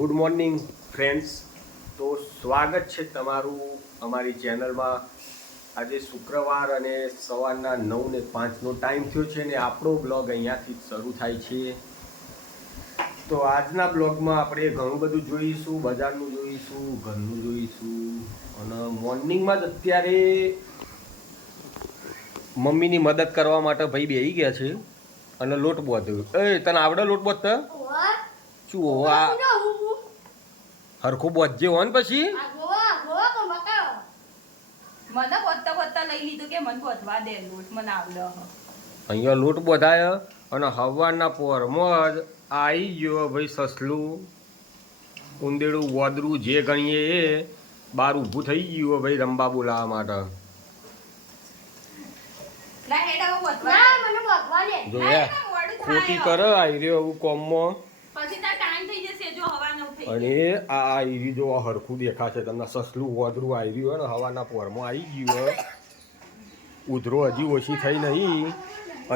Good morning friends. તો સ્વાગત છે તમારું અમારી ચેનલમાં. આજે શુક્રવાર અને સવારના 9:05નો ટાઈમ થયો છે ને આપણો બ્લોગ અહીંયાથી જ શરૂ થાય છે. તો આજના બ્લોગમાં આપણે ઘણું બધું જોઈશું, બજારનું જોઈશું, ઘરનું જોઈશું અને મોર્નિંગમાં જ અત્યારે મમ્મીની મદદ કરવા માટે ભાઈ બેસી ગયા છે અને લોટ બાંધ્યો. તને આવડે લોટ બાંધતા? શું આ હરખું બોધજે હો ને પછી મને બોધતા બોધતા લઈ લીધું કે મને બોધવા દે લોટ મને આવડે. અહીંયા લોટ બોધાય અને હવારના પોરમાં જ આવી ગયો ભાઈ સસલું ઉંદેડું વોદરું જે ગણીએ એ બહાર ઊભું થઈ ગયું ભાઈ રંબા બોલાવવા માટે. ખોટી કરે આવી રહ્યો એવું કોમમાં અને આ આવી જો હરખું દેખાશે તમને સસલું વોદરું આવી રહ્યું ને હવાના પોરમાં આવી ગયું. ઉધરો હજી ઓછી થઈ નહીં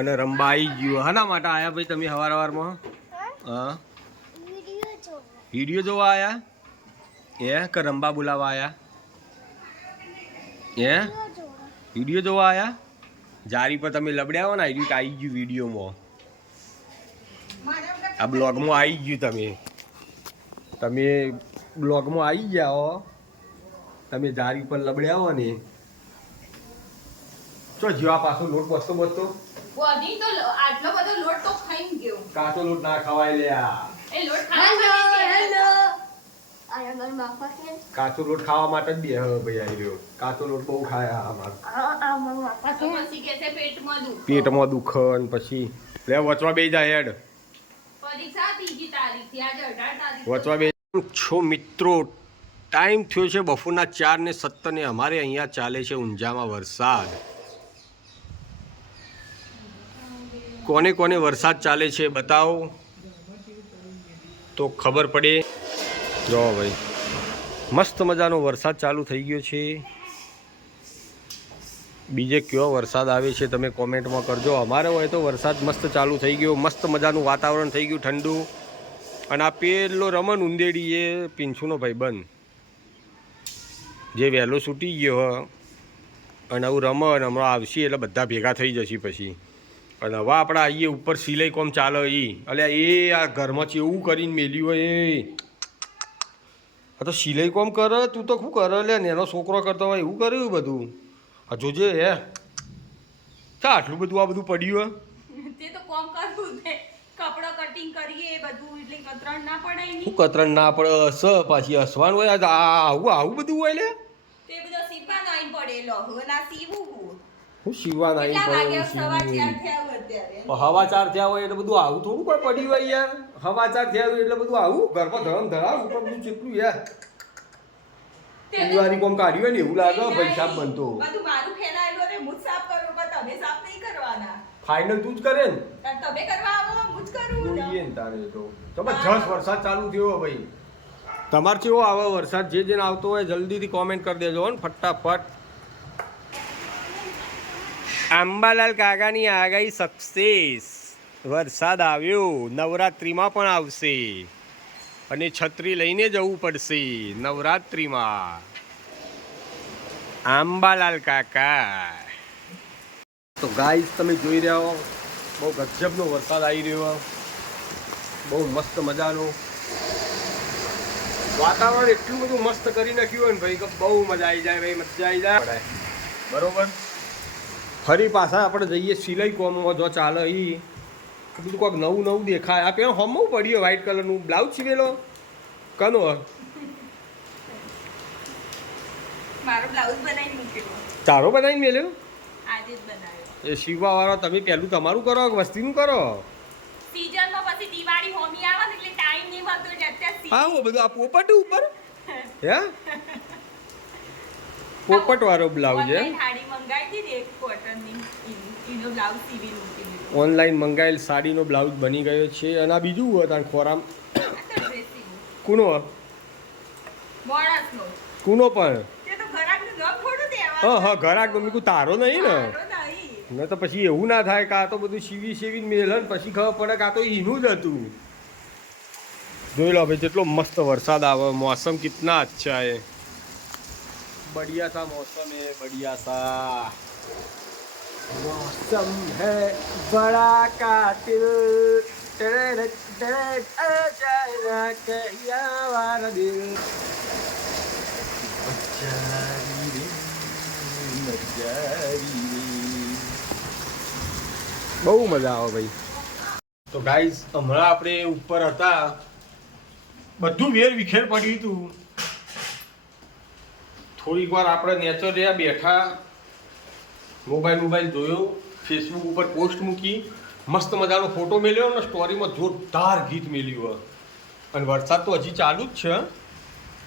અને રંબા આવી ગયું. હાના માટે આવ્યા ભાઈ તમે સવારમાં? હા, વિડીયો જોવા આવ્યા એ કે રંબા બોલાવા આવ્યા? એ વિડીયો જોવા આવ્યા? જારી પર તમે લબડ્યા હો ને આવી ગયું વિડીયોમાં, આ બ્લોગમાં આવી ગયું. તમે બ્લોગમાં આવી ગયા હો, તમે જારી પર લબડ્યા હો ને ચો જીવા પાછો લોટ બસતો બસતો બોધી તો આટલો બધો લોટ તો ખાઈ ગયો. કાચો લોટ ના ખવાય લ્યા. એ લોટ ખાવા કાચો લોટ ખાવા માટે જ બે ભાઈ આવી રહ્યો. કાચો લોટ બહુ ખાય પછી કે છે પેટમાં દુખે ને પછી લે વચવા બે જાય હેડ પરીક્ષા 3જી તારીખથી આજે 18 તારીખ વચવા બે છો મિત્રો. ટાઈમ થયો છે બપોરના 4:17 ને અમારે અહીંયા ચાલે છે ઊંઝામાં વરસાદ. કોને કોને વરસાદ ચાલે છે બતાવો તો ખબર પડે. જો ભાઈ મસ્ત મજાનો વરસાદ ચાલુ થઈ ગયો છે. બીજે કયો વરસાદ આવે છે તમે કોમેન્ટમાં કરજો. અમારે હોય તો વરસાદ મસ્ત ચાલુ થઈ ગયો, મસ્ત મજાનું વાતાવરણ થઈ ગયું ઠંડુ. અને આ પેલો રમન ઉંદેડી એ પીંછુનો ભાઈબંધ જે વહેલો છૂટી ગયો અને આવું રમન હમણાં આવશે એટલે બધા ભેગા થઈ જશે પછી. અને હવે આપણે આવીએ ઉપર સિલાઈ કોમ ચાલે અલ્યા એ આ ઘરમાં એવું કરીને મેલ્યું હોય આ તો સિલાઈ કોમ કરે. તું તો શું કરે લે નેનો છોકરો કરતો હોય એવું કર્યું બધું. આ જોજે હે ચા આટલું બધું આ બધું પડ્યું તે તો કોમ કરવું છે. કપડો કટિંગ કરીએ બધું એટલે કતરણ ના પડે ની. શું કતરણ ના પડે સ પાછી હસવાનું હોય આવું બધું હોય લે. તે બધો સીવવાનો આઈ પડેલો હોના સીવું હું સીવવા નહીં હવા 4 થયા હોય એટલે બધું આવું થોડું કોઈ પડ્યું હોય યાર. હવા 4 થયા હોય એટલે બધું આવું ઘરમાં ધરમ ધરાવ ઉપર બધું કેટલું યાર દિવાળી કોમ કાઢ્યું હોય ને એવું લાગે પૈસા બનતો. બધું મારું ફેલાયેલું ને મુજ સાફ કરું પણ તમે સાફ નહીં કરવાના. ફાઇનલ તું જ કરે ને તમે કરવા આવો મુજ કરું જોઈએ ને તારે તો જબરજસ્ત વરસાદ ચાલુ થયો ભાઈ. તમારે કેવો આવે વરસાદ? જે જેને આવતો હોય જલ્દીથી કોમેન્ટ કરી દેજો ને ફટાફટ. અંબાલાલ કાકાની આગાહી સક્સેસ. વરસાદ આવ્યો, નવરાત્રિમાં પણ આવશે અને છત્રી લઈને જવું પડશે નવરાત્રિમાં. અંબાલાલ કાકા. તો ગાઈસ તમે જોઈ રહ્યા હો બહુ ગજબનો વરસાદ આવી રહ્યો, બહુ મસ્ત મજાનો વાતાવરણ એટલું બધું મસ્ત કરી નાખ્યું હોય ને ભાઈ કે બહુ મજા આવી જાય ભાઈ, મજા આવી જાય. બરોબર. ફરી પાછા આપણે જઈએ સિલાઈ કોમમાં જો ચાલે એ બધું કોઈક નવું નવું દેખાય. આ પેલો હમવું પડ્યું વ્હાઈટ કલરનું બ્લાઉઝ સીવેલો કનો મારો બ્લાઉઝ બનાવીને મૂક્યો. તારો બનાવીને મેલ્યો? આજે જ બનાવ્યો. એ સીવવાવાળો તમે પહેલું તમારું કરો કે વસ્તીનું કરો? સીઝનમાં પછી દિવાળી હોમી આવે ને એટલે ટાઈમ નહીં મળતો એટલે અત્યારે હા હું બધું આ પોપટ ઉપર હે પોપટ વાળો બ્લાઉઝ હે. સાડી મંગાવી હતી એક કોટનની એનો બ્લાઉઝ સીવી મૂકી દીધો. ઓનલાઈન મંગાવેલ સાડીનો બ્લાઉઝ બની ગયો છે. અને આ બીજું હોય તાર ખોરામ કુનો મોણસનો કુનો પણ તે તો ઘરાકનું નામ થોડું દેવા. હા ઘરાક ગમી તારો નહીં ને મારો નહીં. ને તો પછી એવું ના થાય કે આ તો બધું સીવીને મેલ ને પછી ખબર પડે કે આ તો એનું જ હતું. જોઈ લો ભાઈ કેટલો મસ્ત વરસાદ આવે मौसम कितना अच्छा है बढ़िया सा मौसम है बढ़िया सा मौसम है बड़ा कातिल वाला दिल બહુ મજા આવે ભાઈ તો ગાઈઝ હમણાં આપણે ઉપર હતા બધું વેર વિખેર પડ્યું હતું થોડીક વાર આપણે નેચર રહ્યા બેઠા મોબાઈલ જોયો ફેસબુક ઉપર પોસ્ટ મૂકી મસ્ત મજાનો ફોટો મેલ્યો ને સ્ટોરીમાં જોરદાર ગીત મેલ્યું અને વરસાદ તો હજી ચાલુ જ છે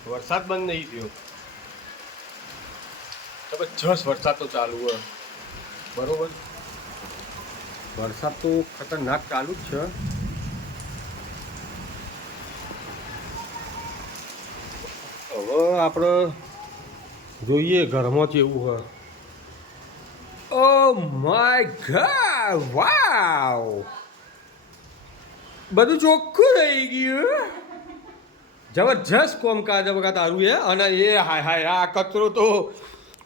વરસાદ બંધ નહીં થયો જબરજસ્ત વરસાદ તો ચાલુ હોય બરોબર વરસાદ તો ખતરનાક ચાલુ જ છે હવે આપણે જોઈએ ઘરમાં કેવું હોય ઓ માય ગોડ વાવ બધું ચોખ્ખું થઈ ગયું જબરજસ્ત કોમકાજ બકા તારું એ અને એ હાય હાય આ કચરો તો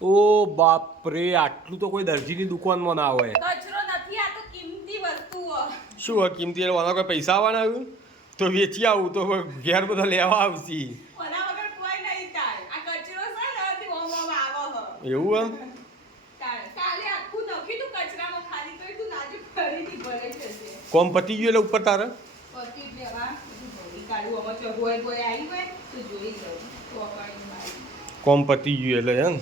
ઓ બાપ રે આટલું તો કોઈ દરજીની દુકાનમાં ના હોય કચરો નથી આ તો કિંમતી વસ્તુઓ શું હોય કિંમતી વાળા કોઈ પૈસા આવવાના આવ્યું તો વેચી આવું તો ઘેર બધા લેવા આવશી ઓના વગર કોઈ નહીં તાર આ કચરો છે ને તે ઓમમાં આવો હ એવું તાર કાલે આખું નખી તું કચરામાં ખાલી કરી તું નાજે ફરીથી ભરે છે કોમ પતી ગયું એટલે ઉપર તારે પતિ લેવા ભરી કાઢું આમાં ચગોય કોઈ આવી હોય તો જોઈ લઉં તો અકાળી કોમ પતી ગયું એટલે એમ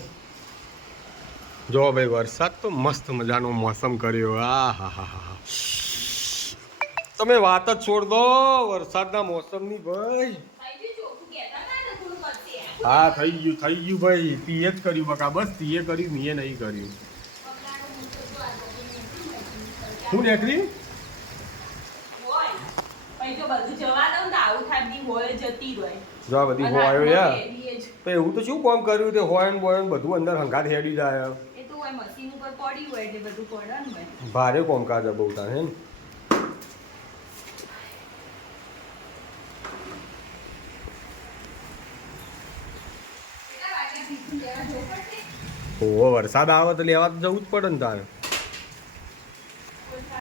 જો ભાઈ વરસાદ તો મસ્ત મજાનો મોસમ કર્યો આ હા હા હા તમે વાત જ છોડ દો વરસાદના મોસમની ભાઈ હા થઈ ગયું ભાઈ તીએ જ કર્યું બકા બસ તીએ કર્યું મેં નહીં કર્યું શું નીકળી જો બધું જવા દઉં તો આવું થાય બધી હોય જતી રહે જો આ બધી હોય યાર તો એવું તો શું કામ કર્યું તે હોય ને બોય ને બધું અંદર હંગાત હેડી જાય એ તો હોય મશીન ઉપર પડી હોય એટલે બધું પડે ને હોય ભારે કોમકાજ બહુ તાર હે ને ઓહો વરસાદ આવે તો લેવા તો જવું જ પડે ને તારે